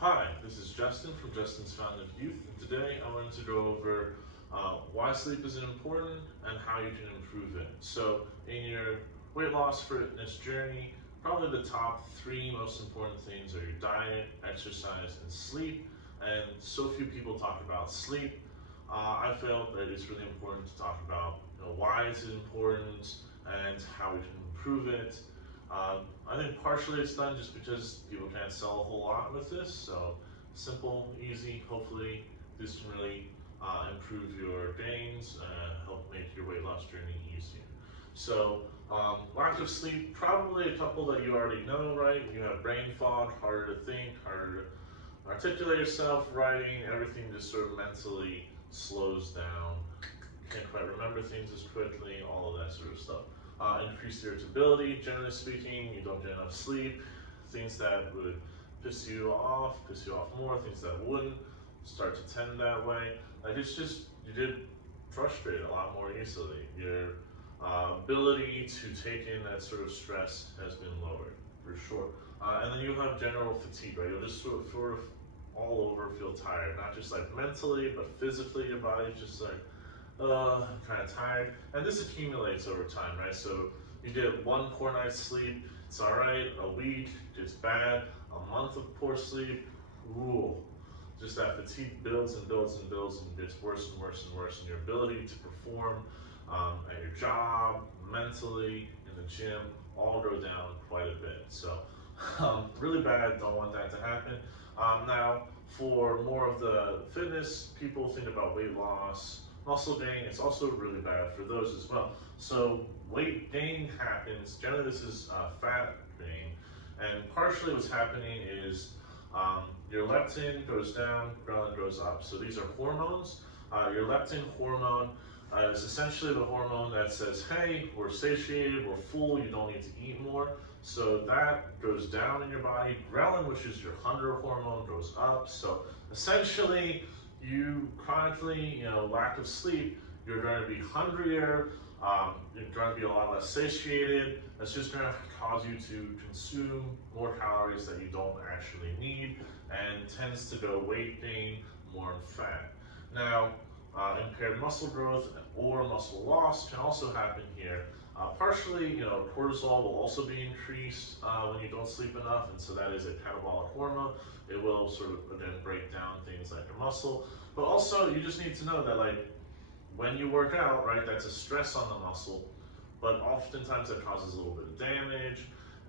Hi, this is Justin from Justin's Fountain of Youth, and today I wanted to go over why sleep is important and how you can improve it. So, in your weight loss fitness journey, probably the top three most important things are your diet, exercise, and sleep. And so few people talk about sleep. I felt that it's really important to talk about why is it important and how we can improve it. I think partially it's done just because people can't sell a whole lot with this. So simple, easy, hopefully this can really improve your gains, help make your weight loss journey easier. So lack of sleep, probably a couple that you already know, right? You have brain fog, harder to think, harder to articulate yourself, writing, everything just sort of mentally slows down. Can't quite remember things as quickly, all of that sort of stuff. Increased irritability, generally speaking, you don't get enough sleep. Things that would piss you off more, things that wouldn't start to tend that way. Like it's just, you get frustrated a lot more easily. Your ability to take in that sort of stress has been lowered, for sure. And then you'll have general fatigue, right? You'll just sort of all over feel tired, not just like mentally, but physically your body's just like, I'm kind of tired. And this accumulates over time, right? So you get one poor night's sleep, it's all right. A week, it's bad. A month of poor sleep, ooh. Just that fatigue builds and builds and builds and gets worse and worse and worse. And your ability to perform at your job, mentally, in the gym, all go down quite a bit. So really bad, don't want that to happen. Now, for more of the fitness, people think about weight loss, muscle gain, it's also really bad for those as well. So weight gain happens, generally this is fat gain, and partially what's happening is your leptin goes down, ghrelin goes up. So these are hormones. Your leptin hormone is essentially the hormone that says, hey, we're satiated, we're full, you don't need to eat more. So that goes down in your body. Ghrelin, which is your hunger hormone, goes up. So essentially, you chronically, lack of sleep, you're going to be hungrier, you're going to be a lot less satiated. That's just going to cause you to consume more calories that you don't actually need, and tends to go weight gain, more in fat. Now, impaired muscle growth or muscle loss can also happen here. Partially, cortisol will also be increased when you don't sleep enough, and so that is a catabolic hormone. It will sort of, again, break down things like your muscle. But also, you just need to know that, like, when you work out, right, that's a stress on the muscle, but oftentimes that causes a little bit of damage,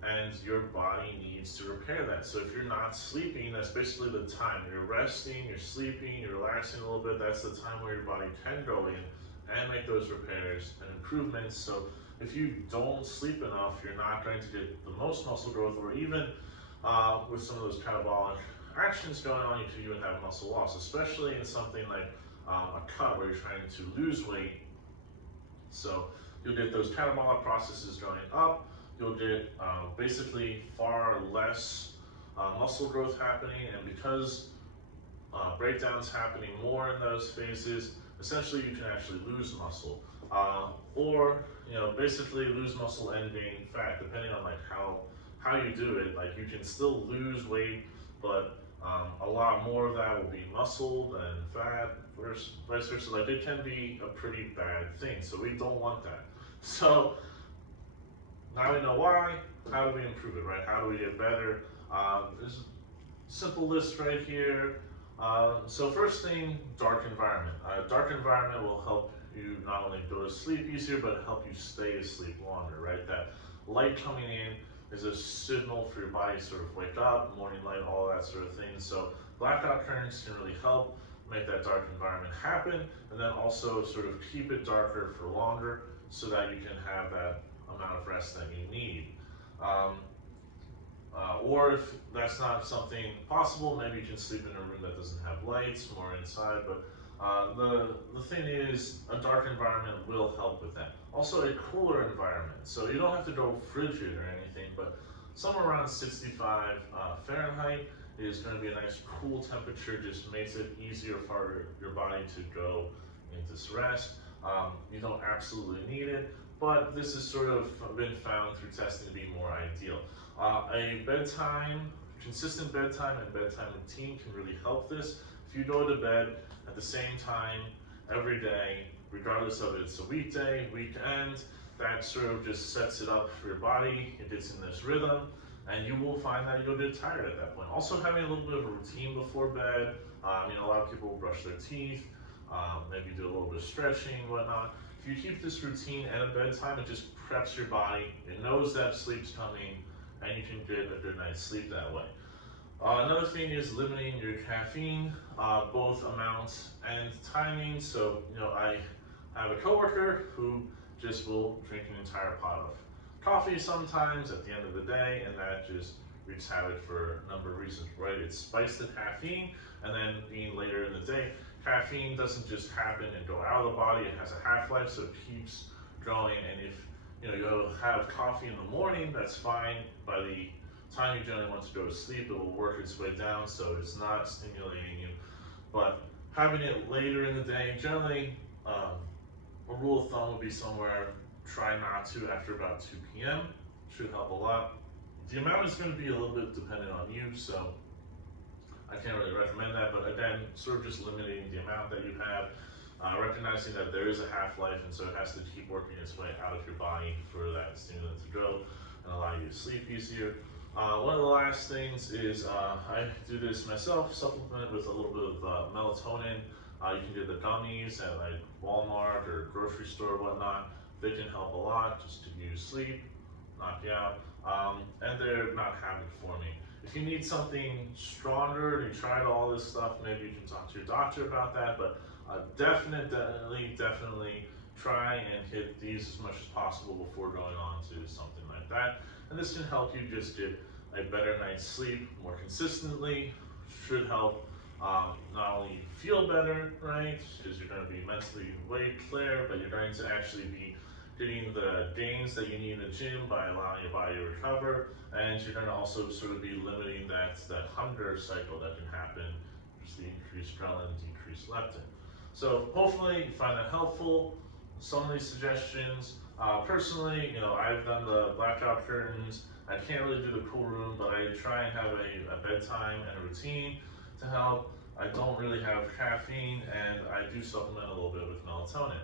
and your body needs to repair that. So if you're not sleeping, that's basically the time. You're resting, you're sleeping, you're relaxing a little bit, that's the time where your body can go in and make those repairs and improvements. So if you don't sleep enough, you're not going to get the most muscle growth, or even with some of those catabolic actions going on, you could even have muscle loss, especially in something like a cut where you're trying to lose weight. So you'll get those catabolic processes going up, you'll get basically far less muscle growth happening, and because breakdowns happening more in those phases, essentially you can actually lose muscle, or basically lose muscle and gain fat, depending on like how you do it. Like you can still lose weight, but a lot more of that will be muscle than fat, vice versa. Like it can be a pretty bad thing, so we don't want that. So now we know why. How do we improve it, right? How do we get better? There's a simple list right here. So first thing, dark environment. Dark environment will help you not only go to sleep easier, but help you stay asleep longer, right? That light coming in is a signal for your body to sort of wake up, morning light, all that sort of thing. So blackout curtains can really help make that dark environment happen, and then also sort of keep it darker for longer so that you can have that amount of rest that you need. Or if that's not something possible, maybe you can sleep in a room that doesn't have lights, more inside. But the thing is, a dark environment will help with that. Also, a cooler environment. So you don't have to go frigid or anything, but somewhere around 65 Fahrenheit is going to be a nice cool temperature. Just makes it easier for your body to go into rest. You don't absolutely need it, but this has sort of been found through testing to be more ideal. A bedtime consistent bedtime and bedtime routine can really help this. If you go to bed at the same time every day, regardless of it's a weekday, weekend, that sort of just sets it up for your body. It gets in this rhythm, and you will find that you'll get tired at that point. Also, having a little bit of a routine before bed. A lot of people brush their teeth, maybe do a little bit of stretching, whatnot. If you keep this routine at a bedtime, it just preps your body. It knows that sleep's coming, and you can get a good night's sleep that way. Another thing is limiting your caffeine, both amounts and timing. So, I have a coworker who just will drink an entire pot of coffee sometimes at the end of the day, and that just wreaks havoc for a number of reasons, right? It's spikes the caffeine, and then being later in the day, caffeine doesn't just happen and go out of the body. It has a half-life, so it keeps going. And if you have coffee in the morning, that's fine. By the time you generally want to go to sleep, it will work its way down, so it's not stimulating you. But having it later in the day, generally, a rule of thumb would be somewhere, try not to after about 2 p.m. Should help a lot. The amount is going to be a little bit dependent on you, so I can't really recommend that. But again, sort of just limiting the amount that you have, recognizing that there is a half-life, and so it has to keep working its way out of your body for that stimulant to go and allow you to sleep easier. One of the last things is I do this myself, supplement with a little bit of melatonin. You can get the gummies at like Walmart or grocery store or whatnot. They can help a lot just to give you sleep, knock you out, and they're not havoc forming. If you need something stronger and you tried all this stuff, maybe you can talk to your doctor about that, but definitely try and hit these as much as possible before going on to something like that. And this can help you just get a better night's sleep more consistently. Should help not only feel better, right, because you're going to be mentally awake, clear, but you're going to actually be getting the gains that you need in the gym by allowing your body to recover, and you're going to also sort of be limiting that hunger cycle that can happen, just the increased ghrelin, decreased leptin. So hopefully you find that helpful. Some of these suggestions, personally, I've done the blackout curtains. I can't really do the cool room, but I try and have a bedtime and a routine to help. I don't really have caffeine, and I do supplement a little bit with melatonin.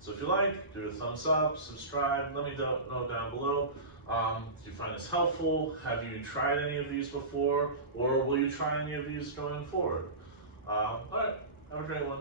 So if you like, give it a thumbs up, subscribe, let me know down below. Do you find this helpful? Have you tried any of these before, or will you try any of these going forward? All right, have a great one.